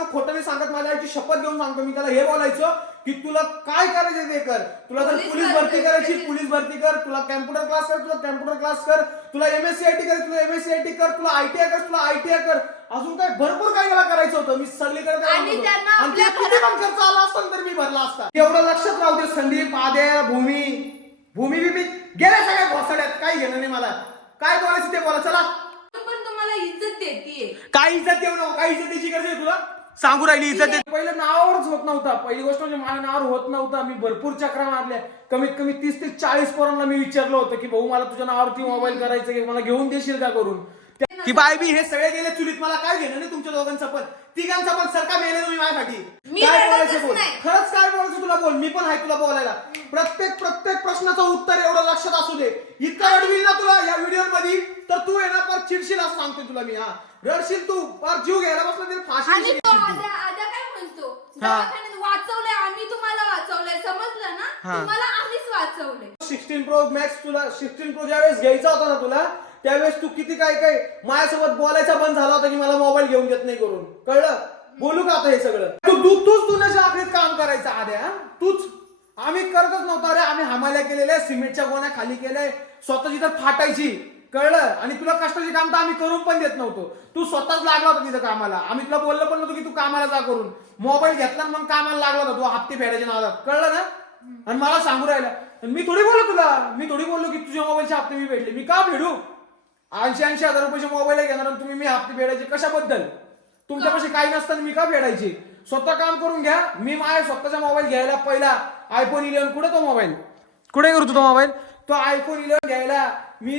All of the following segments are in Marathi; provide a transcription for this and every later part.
मित्रांनो खोटं नाही सांगत माझ्या आईची शपथ घेऊन सांगतो मी त्याला. हे बोलायचं की तुला काय करायचं ते कर. तुला जर पोलीस पोलीस भरती भरती करायची. करायची. पोलीस भरती कर. तुला कॅम्प्युटर क्लास कर तुला कॅम्प्युटर क्लास कर. तुला एमएससीआयटी कर तुला एमएससीआयटी कर. तुला आयटीआय कर तुला आयटीआय कर. अजून काय भरपूर काही मला करायचं होतं. मी सगळीकडे काय आणि म्हणत होतो. त्यांना आणि ते आपल्या किती पण खर्च आला असता तर मी भरला असता. एवढं लक्षात राहू दे संदीप आद्या भूमी. भूमी बिबी गेल्या सगळ्या घोसाड्यात. काही घेणं नाही मला. काय बोलायचं ते बोला. चला. पण तुम्हाला इज्जत देतीये. काय इज्जत देऊ नको. काय इज्जत द्यायची गरज आहे तुला? सांगू राहिली दे. पहिलं नावावरच होत नव्हता. पहिली गोष्ट म्हणजे माझ्या नावावर होत नव्हता. मी भरपूर चक्रा मारल्या कमीत कमी तीस ते चाळीस पोरांना मी विचारलं होतं की भाऊ मला तुझ्या नावावरती मोबाईल करायचं की मला घेऊन देशील का करून? की बाय बी हे सगळे गेले चुलीत. मला काय घेणं नाही तुमच्या दोघांचं पण. तिघांचा पण सरका मेले तुम्ही माझ्यासाठी. काय बोलायचं बोल. खरंच काय बोलायचं तुला बोल. मी पण आहे तुला बोलायला. प्रत्येक प्रत्येक प्रश्नाचं उत्तर एवढं लक्षात असू दे. इतकं अडविल ना तुला या व्हिडिओमध्ये. तर तू पर चिडशील असं सांगतोय तुला मी हा. रडशील तू. पर जीव घ्यायला बसला तरी फाशी आणि तो घेशील तू. काय म्हणतो. दवाखान्यात वाचवलंय आम्ही तुम्हाला वाचवलंय. समजलं ना? हा. तुम्हाला आम्हीच वाचवलंय. सिक्स्टीन प्रो मॅक्स तुला सिक्स्टीन प्रो ज्यावेळेस घ्यायचा होता ना तुला त्यावेळेस तू किती काय काय माझ्यासोबत बोलायचा बंद झाला होता की मला मोबाईल घेऊन देत नाही करून. कळलं? बोलू का आता हे सगळं? तू तू तूच तुझ्या आखरीत काम करायचं आद्या. हा? तूच. आम्ही करतच नव्हतो. रे आम्ही हमाल्या केलेल्या सिमेंटच्या गोण्या खाली केल्या. स्वतःची तर फाटायची. कळलं? आणि तुला कष्टाची काम तर आम्ही करून पण देत नव्हतो. तू स्वतःच लागला होता तिथं कामाला. आम्ही तुला बोललो पण नव्हतो की तू कामाला जा करून. मोबाईल घेतला आणि मग कामाला लागला होता. तू हप्ते फेडायच्या नावात कळलं ना? आणि मला सांगू राहिला. मी थोडी बोललो तुला. मी थोडी बोललो की तुझ्या मोबाईलचे हप्ते मी भेटले मी का फेडू? ऐंशी ऐंशी हजार रुपयाचे मोबाईल घेणार आणि तुम्ही मी हप्ते फेडायचे कशाबद्दल? तुमच्यापाशी काही नसताना मी का फेडायचे? स्वतः काम करून घ्या. मी माझ्या स्वतःचा मोबाईल घ्यायला पहिला आयफोन इलेव्हन कुठे तो मोबाईल? कुठे करतो तो मोबाईल? तो आयफोन इलेव्हन घ्यायला मी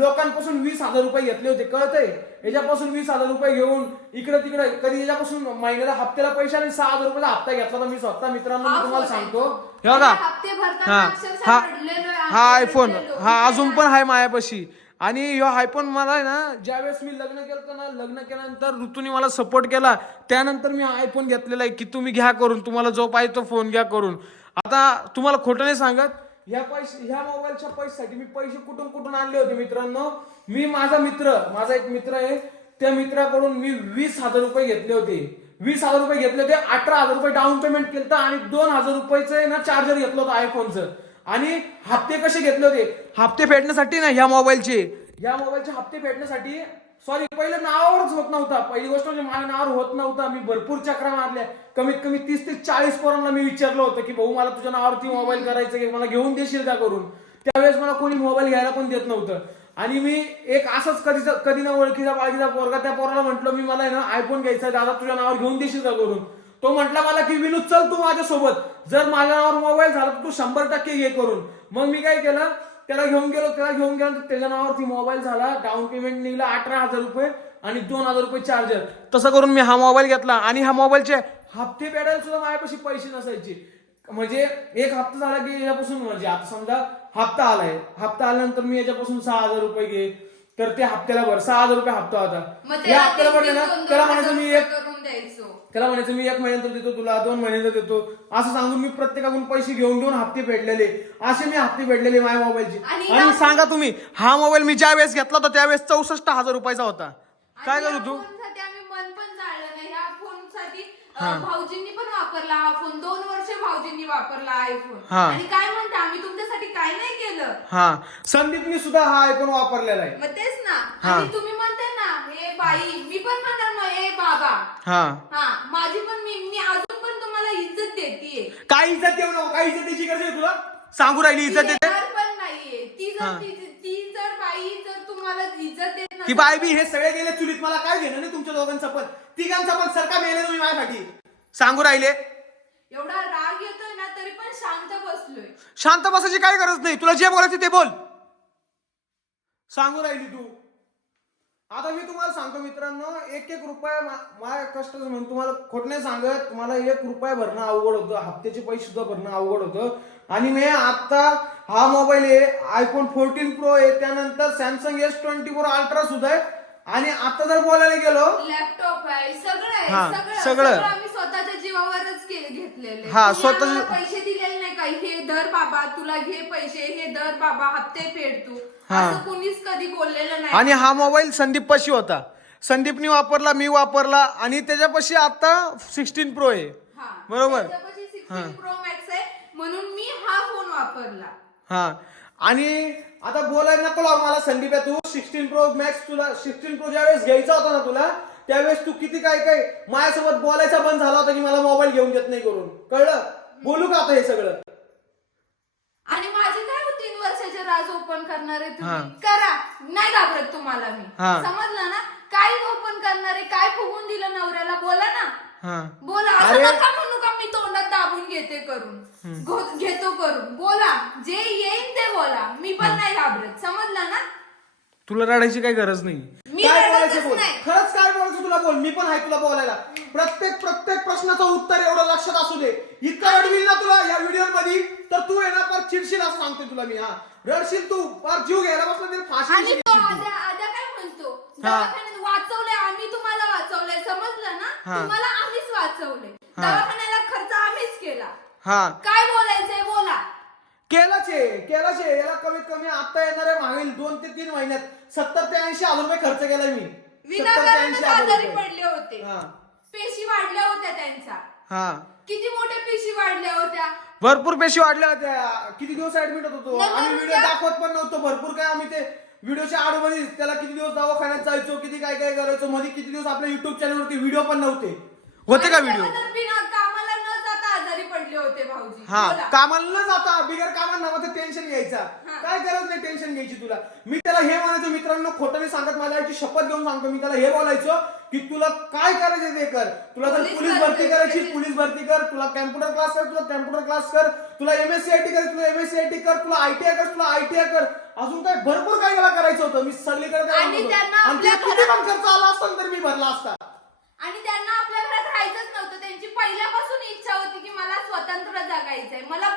लोकांपासून वीस हजार रुपये घेतले होते कळतंय? याच्यापासून वीस हजार रुपये घेऊन इकडे तिकडे कधी याच्यापासून महिन्याला हप्त्याला पैसे आणि सहा हजार रुपयाचा हप्ता घेतला होता मी स्वतः. मित्रांनो मी तुम्हाला. सांगतो. हे बघा. हा हा हा आयफोन. हा अजून पण आहे मायापाशी. आणि ह्यो आयफोन मला आहे ना ज्यावेळेस मी लग्न केलं ना लग्न केल्यानंतर ऋतूने मला सपोर्ट केला. त्यानंतर मी आयफोन घेतलेला आहे की तुम्ही घ्या करून तुम्हाला जो पाहिजे तो फोन घ्या करून. आता तुम्हाला खोटं नाही सांगत ह्या पैसे ह्या मोबाईलच्या पैशासाठी मी पैसे कुठून कुठून आणले होते मित्रांनो? मी माझा मित्र माझा एक मित्र आहे. त्या मित्राकडून मी वीस हजार रुपये घेतले होते. वीस हजार रुपये घेतले होते अठरा हजार रुपये डाऊन पेमेंट केलं आणि दोन हजार रुपयाचं ना चार्जर घेतलं होतं आयफोनचं आणि हप्ते कसे घेतले होते? हप्ते फेडण्यासाठी ना ह्या मोबाईलचे. या मोबाईलचे हप्ते फेडण्यासाठी सॉरी पहिले नावावरच होत नव्हता. पहिली गोष्ट म्हणजे माझ्या नावावर होत नव्हता. मी भरपूर चक्रा मारल्या. कमीत कमी तीस ते चाळीस पोरांना मी विचारलं होतं की भाऊ मला तुझ्या नावावरती मोबाईल करायचं की मला घेऊन देशील का करून? त्यावेळेस मला कोणी मोबाईल घ्यायला पण देत नव्हतं. आणि मी एक असंच कधी कधी ना ओळखीचा बाळगीचा पोरगा त्या पोराला म्हटलं मी मला ना आयफोन घ्यायचा दादा तुझ्या नावावर घेऊन देशील का करून? तो म्हटला मला की विनूद चल तू माझ्यासोबत. जर माझ्या नावावर मोबाईल झाला तर तू शंभर टक्के घे करून. मग मी काय केलं त्याला घेऊन गेलो त्याला घेऊन गेलो त्याच्या नावावरती मोबाईल झाला डाऊन पेमेंट निघला अठरा हजार रुपये आणि दोन हजार रुपये चार्जर तसं करून मी हा मोबाईल घेतला आणि ह्या मोबाईलचे हप्ते फेडायला सुद्धा माझ्यापाशी पैसे नसायचे. म्हणजे एक हप्ता झाला की याच्यापासून म्हणजे आता समजा हप्ता आलाय. हप्ता आल्यानंतर मी याच्यापासून सहा हजार रुपये घे तर ते हप्त्याला भर सहा हजार रुपये हप्ता होता. या त्याला हप्त्याला पडले ना त्याला म्हणायचं मी एक त्याला म्हणायचं मी एक महिन्यात देतो तुला दोन महिन्यात देतो. असं सांगून मी प्रत्येकाकडून पैसे घेऊन घेऊन हप्ते फेडलेले. असे मी हप्ते फेडलेले माझ्या मोबाईलचे. आणि सांगा तुम्ही हा मोबाईल मी ज्या वेळेस घेतला होता त्यावेळेस चौसष्ट हजार रुपयाचा होता. काय करू तू. भाऊजींनी पण वापरला हा फोन. दोन वर्ष भाऊजींनी वापरला आयफोन. आणि काय म्हणता आम्ही तुमच्यासाठी काय नाही केलं. हा संदीपनी सुद्धा हा आयफोन वापरलेला आहे. मग तेच ना. हा. आणि तुम्ही म्हणते ना हे बाई मी पण म्हणणार मग हे बाबा. हा. हा माझी पण मी मी अजून पण तुम्हाला इज्जत देतीये. काय इज्जत देऊ नको काय इज्जत द्यायची गरज आहे तुला? सांगू राहिली ती इज्जत देते पण नाहीये. ती हा. जर ती ती जर बाई जर तुम्हाला इज्जत देत नसेल- बाय बी हे सगळे गेले चुलीत मला काय घेणं नाही तुमच्या दोघांचं पण. तिघांचा पण सरका मेले तुम्ही माझ्यासाठी. सांगू राहिले. एवढा राग येतोय ना तरी पण शांत बसलोय. शांत बसायची काय गरज नाही. तुला जे बोलायचं ते बोल. सांगू राहिली तू. आता मी तुम्हाला सांगतो मित्रांनो एक एक रुपया माझ्या कष्ट म्हणून तुम्हाला खोट नाही सांगत. तुम्हाला एक रुपया भरणं अवघड होतं. हप्त्याचे पैसे सुद्धा भरणं अवघड होतं. आणि मी आता हा मोबाईल आहे आयफोन फोर्टीन प्रो आहे. त्यानंतर Samsung S twenty four ultra सुद्धा आहे. आणि आता जर बोलायला गेलो लॅपटॉप आहे सगळं आहे हा, सगळं सगळं. सगळं आम्ही स्वतःच्या जीवावरच के- घेतलेले. हा, तुम्ही आम्हाला पैसे दिलेले नाही काही. हे धर बाबा तुला घे पैसे हे धर बाबा हप्ते फेड तू. हा. असं कुणीच कधी बोललेलं नाही. आणि हा मोबाईल संदीप पाशी होता. संदीपनी वापरला मी वापरला आणि त्याच्यापाशी आता सिक्स्टीन प्रो आहे. हा. बरोबर. त्याच्यापाशी 16 प्रो मॅक्स आहे. म्हणून मी हा फोन वापरला. हा. आणि आता बोलायला नको लाव मला संदीप आहे तू सिक्स्टीन प्रो मॅक्स तुला सिक्स्टीन प्रो ज्यावेळेस घ्यायचा होता ना तुला त्यावेळेस तू किती काय काय माझ्यासोबत बोलायचा बंद झाला होता की मला मोबाईल घेऊन देत नाही करून. कळलं? बोलू का आता हे सगळं? आणि माझे काय हो तीन वर्षाचे राज ओपन करणार आहे हा. तुम्ही करा. नाही घाबरत तुम्हाला मी. हा. समजलं ना? काय ओपन करणार आहे काय फुगून दिलं नवऱ्याला? बोला ना. हा. बोला. असं अरे- नका म्हणू का मी तोंडात दाबून घेते करून. घो- घेतो करून. बोला. जे येईन ते बोला. मी पण नाही घाबरत. समजलं ना? तुला रडायची काही गरज नाही. मी काय रडतच बोलायचं बोल. नाही. खरंच काय बोल मी पण आहे तुला बोलायला. प्रत्येक प्रत्येक प्रश्नाचं उत्तर एवढं लक्षात असू दे. इतकं रडविल ना तुला या व्हिडिओमध्ये तर तू आहे ना फार चिडशील असं सांगतो तुला मी हा. रडशील तू. फार जीव घ्यायला बसला तरी फाशी आणि घेशील तो तू. आद्या आद्या काय म्हणतो. दवाखान्यात वाचवलंय आम्ही तुम्हाला वाचवलंय. समजलं ना? हा. तुम्हाला आम्हीच वाचवलंय. हा. दवाखान्याला खर्च आम्हीच केला. हा. काय बोलायचंय? बोला. केलाच आहे केलाच आहे. याला कमीत कमी आता येणाऱ्या मागील दोन ते तीन महिन्यात सत्तर ते ऐंशी हजार रुपये खर्च केलाय मी. विनाकारणच आजारी. पडले होते. हा. पेशी वाढल्या होत्या त्यांच्या. हा. किती मोठ्या पेशी वाढल्या होत्या? भरपूर पेशी वाढल्या होत्या. त्या किती दिवस ऍडमिट होतो नाही, आम्ही व्हिडिओ त्या- दाखवत पण नव्हतो. भरपूर काय आम्ही ते व्हिडिओच्या आडमध्ये त्याला किती दिवस दवाखान्यात जायचो किती काय काय करायचो मध्ये किती दिवस आपल्या युट्यूब चॅनलवरती व्हिडिओ पण नव्हते. होते का आणि व्हिडिओ बिना पडले होते भाऊजी. हा बोला. कामाला न जाता बिगर कामाला नावाचं टेन्शन घ्यायचा. हा. काय गरज नाही टेन्शन घ्यायची तुला. मी त्याला हे म्हणायचो मित्रांनो खोटं नाही सांगत माझ्या आईची शपथ घेऊन सांगतो. मी त्याला हे बोलायचो की तुला काय करायचं ते कर. तुला जर पोलीस पोलीस भरती भरती करायची करायची. पोलीस भरती कर. तुला कॅम्प्युटर क्लास कर तुला कॅम्प्युटर क्लास कर. तुला एमएससीआयटी कर तुला एमएससीआयटी कर. तुला आयटीआय कर तुला आयटीआय कर. अजून काय भरपूर काय मला करायचं होतं. मी सगळीकडे आणि होतो. त्यांना आणि किती घरात- पण खर्च आला असता ना तर मी भरला असता. आणि त्यांना आपल्या घरात राहायचंच नव्हतं त्यांची पहिल्यापासून इच्छा होती की मला स्वतंत्र जगायचंय मला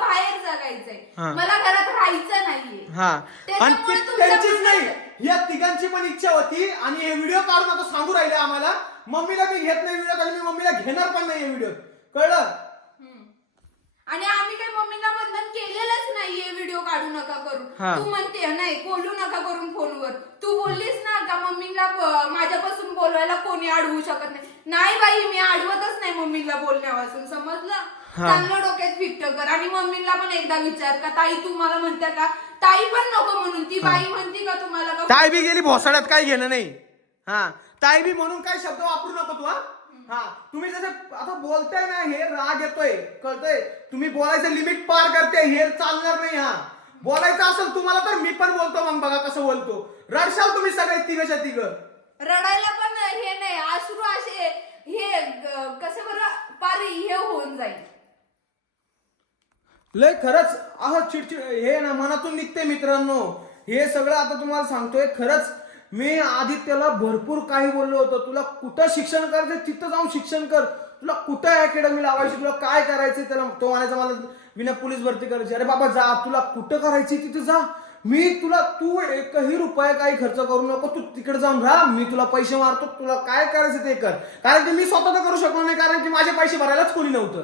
हा. मला घरात राहायचं नाहीये. हा. आणि त्याच्यामुळे ती- तुमच्या त्यांचीच नाही. या तिघांची पण इच्छा होती आणि हे व्हिडिओ काढून आता सांगू राहिले आम्हाला. मम्मीला मी घेत नाही व्हिडिओ मी मम्मीला घेणार पण नाही व्हिडिओ कळलं? हम्म. आणि आम्ही काही मम्मीला बंधन केलेलंच काढू नका हा. करून तू म्हणते नाही बोलू नका करून फोनवर. तू बोललीस ना का मम्मीला ब- माझ्यापासून बोलवायला कोणी अडवू शकत नाही? नाही बाई मी अडवतच नाही मम्मीला बोलण्यापासून समजलं? हा. चांगलं डोक्यात फिट्ट कर आणि मम्मीला पण एकदा विचार का ताई तू मला म्हणते का? ताई पण नको म्हणून ती बाई म्हणती का तुम्हाला का? ताई बी गेली भोसाड्यात काय घेणं नाही. हा. ताई बी म्हणून काय शब्द वापरू नको तू हा. हा. तुम्ही जसं आता बोलताय ना हे राग येतोय कळतंय. तुम्ही बोलायचं लिमिट पार करते हे चालणार नाही हा. बोलायचं असेल तुम्हाला तर मी पण बोलतो मग बघा कसं बोलतो. रडशाल तुम्ही सगळे तिघच्या तिघ. रडायला पण हे नाही अश्रू असे हे कसे बरं पार हे होऊन जाईल. लय खरंच असं चिडचिड हे ना मनातून निघते मित्रांनो. हे सगळं आता तुम्हाला सांगतोय खरंच मी आदित्यला भरपूर काही बोललो होतो. तुला कुठं शिक्षण करायचं तिथं जाऊन शिक्षण कर. तुला कुठं अकॅडमी लावायची तुला काय करायचं त्याला तो म्हणायचा मला विना पोलीस भरती करायची. अरे बाबा जा. तुला कुठं करायची तिथं जा. मी तुला तू एकही रुपया काही खर्च करू नको. तू तिकडे जाऊन राहा. मी तुला पैसे मारतो. तुला काय करायचं ते कर. कारण की मी स्वतः तर करू शकलो नाही. कारण की माझे पैसे भरायलाच कोणी नव्हतं.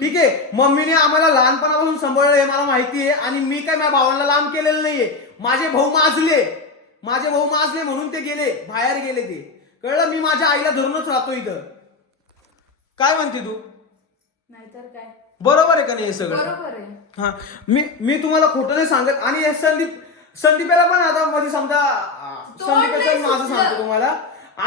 ठीक आहे? मम्मीने आम्हाला लहानपणापासून सांभाळलं हे मला माहिती आहे. आणि मी काय माझ्या भावांना लांब केलेलं नाहीये. माझे भाऊ माजले. माझे भाऊ माजले म्हणून ते गेले. बाहेर गेले ते. कळलं? मी माझ्या आईला धरूनच राहतो इथं. काय म्हणते तू? नाहीतर काय? बरोबर आहे का नाही हे सगळं? बरोबर आहे. हा मी मी तुम्हाला खोटं नाही सांगत. आणि हे संदीप संदीपाला पण आता मध्ये समजा संदीपाचं नाही माझं. सांगतो तुम्हाला.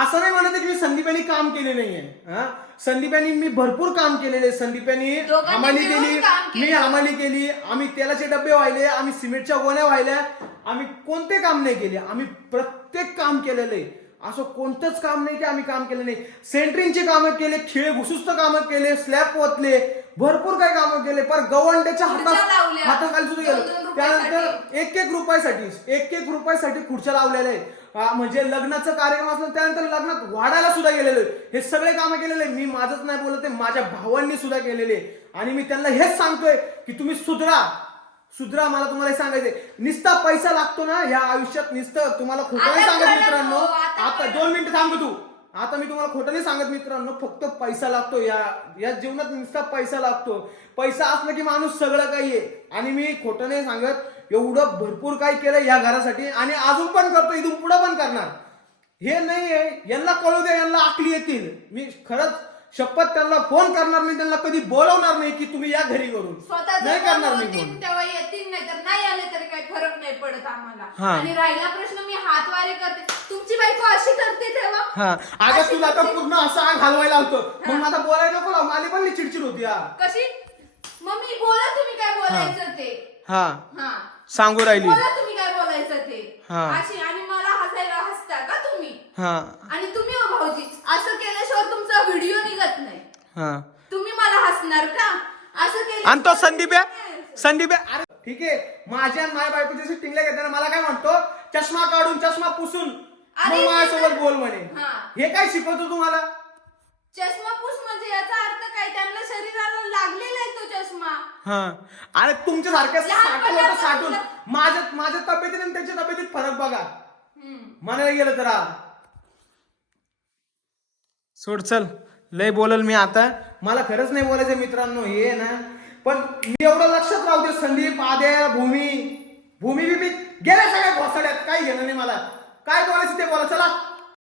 असं नाही म्हणत आहे की मी संदीपानी काम केले नाहीये. हा? संदीपानी मी भरपूर काम केलेले संदीपानी दोघांनी हमाली मिळून केली काम मी. हमाली केली आम्ही तेलाचे डबे वाहिले आम्ही सिमेंटच्या गोण्या वाहिल्या आम्ही कोणते काम नाही केले. आम्ही प्रत्येक काम केलेलं आहे. असं कोणतंच काम नाही की आम्ही काम केलं नाही. सेंटरिंगचे कामं केले खेळ घुसुस्त कामं केले स्लॅब पोतले भरपूर काही कामं केले पण गवंड्याच्या हातात लावल्या. हाताखाली सुद्धा दोन- गेलं रुपयासाठी. त्यानंतर एक एक रुपयासाठी एक एक रुपयासाठी खुर्च्या लावलेल्या आहेत म्हणजे लग्नाचं कार्यक्रम असलं त्यानंतर लग्नात वाढायला सुद्धा गेलेलो आहे. हे सगळे कामं केलेले आहे. मी माझंच नाही बोलत आहे माझ्या भावांनी सुद्धा केलेले आहे. आणि मी त्यांना हेच सांगतोय की तुम्ही सुधरा सुधरा मला तुम्हाला हे सांगायचंय निस्ता पैसा लागतो ना या आयुष्यात निस्तं तुम्हाला खोटं नाही आता सांगत कळलं मित्रांनो हो, आता. दोन मिनिटं थांब तू आता मी तुम्हाला खोटं नाही सांगत मित्रांनो फक्त पैसा लागतो या या जीवनात नुसता पैसा लागतो. पैसा असला की माणूस सगळं काही आहे. आणि मी खोटं नाही सांगत एवढं भरपूर काही केलं या घरासाठी आणि अजून पण करतो इथून पुढं पण करणार. हे नाही आहे यांना कळू द्या यांना आकली येतील. मी खरंच शपथ त्यांना फोन करणार नाही त्यांना कधी बोलवणार नाही की तुम्ही या घरी करून. नाही करणार फोन. तेव्हा येतील नाही तर नाही आले तरी काही फरक नाही पडत आम्हाला. हा. आणि राहिला प्रश्न मी हात वारे करते. तुमची बायको अशी करते तेव्हा? हा. अगं अशी तुला तर करते. पूर्ण असं आग हलवायला होतं मग मला बोलायला नको लावू. मला पण लई चिडचिड होती या कशी? मम्मी बोला तुम्ही काय बोलायचं ते. हा. हा. सांगू राहिली. बोला तुम्ही काय बोलायचं ते. हा. अशी आणि मला हसायला हसता का तुम्ही? हा. आणि तुम्ही हो भाऊजी असं केल्याशिवाय तुमचा व्हिडिओ नाही हा. तुम्ही मला हसणार का? असं केलं आणि तो संदीप आहे? संदीप आहे? अरे ठीक आहे. माझ्या आणि माझ्या बायकोच्या सिटिंगला घेताना मला काय म्हणतो? चष्मा काढून चष्मा पुसून. अरे, मग माझ्यासोबत बोल म्हणे. हा. हे काय शिकवतो तुम्हाला? चष्मा पुस म्हणजे याचा अर्थ काय? त्यांना शरीराला लागलेला आहे तो चष्मा. हा. अरे तुमच्या सारख्या साठवलं तर लहानपणापासून साठून माझ्या माझ्या तब्येतीत आणि त्यांच्या तब्येतीत फरक बघा. हम्म. म्हणायला गेलं तर हा. सोड चल. लय बोलल मी आता. मला खरंच नाही बोलायचं मित्रांनो हे ना. पण मी एवढं लक्षात राहू दे संदीप आद्या भूमी. भूमी बिमी गेल्या सगळ्या घोसाड्यात. काही घेणं नाही मला. काय बोलायचं ते बोला चला.